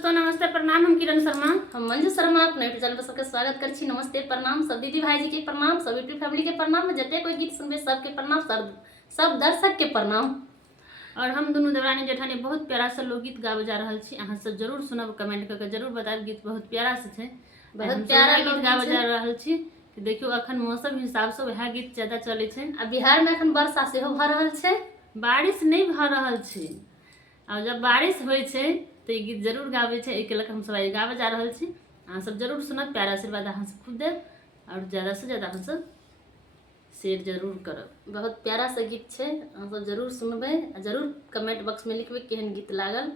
दोस्तों नमस्ते प्रणाम। हम किरण शर्मा, हम मंजू शर्मा अपने यूट्यूब चैनल पर सबके स्वागत कर छी। नमस्ते प्रणाम सब दीदी भाई जी के प्रणाम, सब यूट्यूब फैमिली के प्रणाम, जते कोई गीत सुनबे सबके प्रणाम, सब दर्शक के प्रणाम। और हम दोनों देवरानी जेठानी बहुत प्यारा सा लोकगीत गावे जा रहल छी। अहाँ सब जरूर सुनब, कमेंट करके जरूर बताएब। गीत बहुत प्यारा से छै, बहुत प्यारा गीत गावे जा रहल छी कि देखियो अखन मौसम हिसाब से वह गीत ज्यादा चले छै। आ बिहार में अखन वर्षा सेहो भ रहल छै, बारिश नहीं भ रहल छै। और जब बारिश होय छै तो ये गीत जरूर गावे छै, एक लक हम सब गावे जा रहल छी। अहाँ सब जरूर सुनब, प्यारा आशीर्वाद अहाँ सब खुद देब और ज्यादा से ज्यादा अहाँ सब शेयर जरूर करब। बहुत प्यारा सा गीत छै, अहाँ सब जरूर सुनबे, जरूर कमेंट बॉक्स में लिखबे केहन गीत लागल।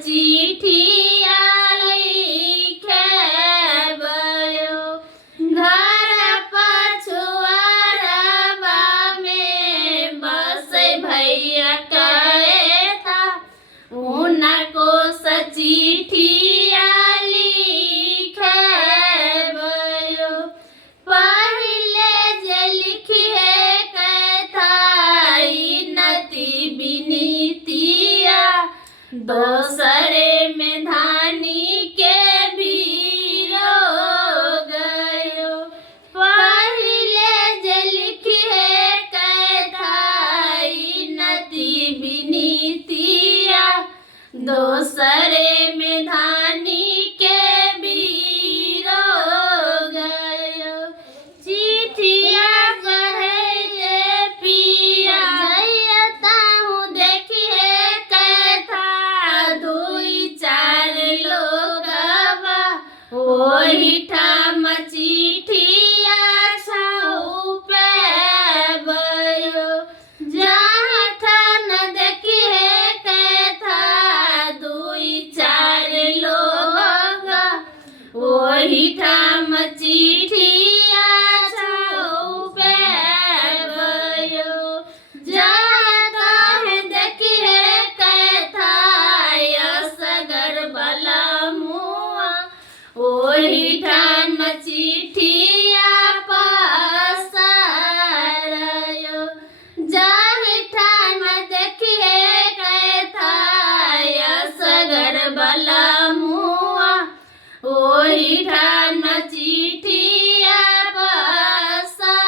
चिट्ठी घर पछुआरवा में बस भैया कहता उनको चिट्ठिया लिखबयो। पहले जे लिखिए कहता नती बिनीतिया, दोसरे में धानी के भी रो गयो। पहले जे लिखिए कहता नती बिनीतिया, दोसरे में धानी के भी रो गयो। चिट्ठिया कहे जे पिया जयता हूँ देखिए कहता दुई चार लोगवा, ओही ठाम चिट्ठिया छाउपे बयो। जहाँ ठान देखिए कहता दुई चार लोगवा, ओही ठाम चिट्ठिया छाउपे बयो। जाता है देखिए कहता असगर बला मुआ, ओही ठाम चिट्ठिया पसारयो। जाहि ठाम देखिए कहता असगर बला मुआ, ओही ठाम चिट्ठिया पसारयो।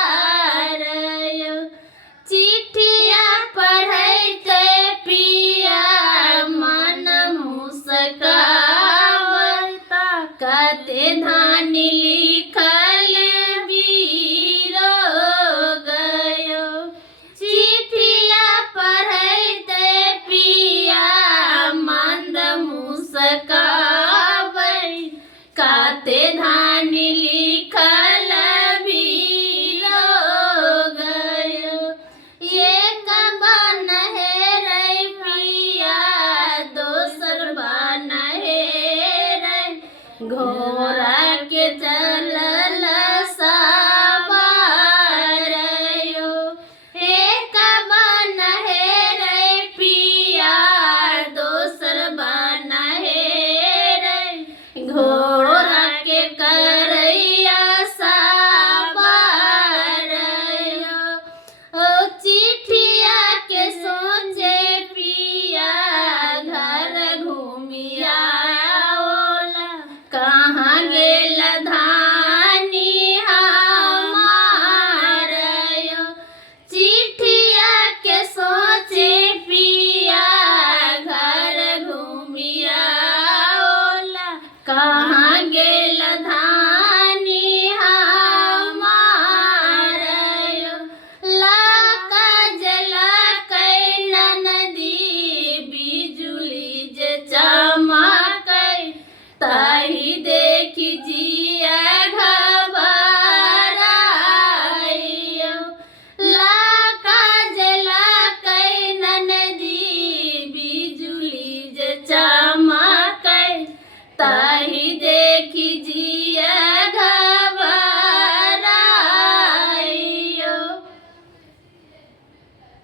चिट्ठिया पढ़ते पिया मन मुस्कावता, कते धान ली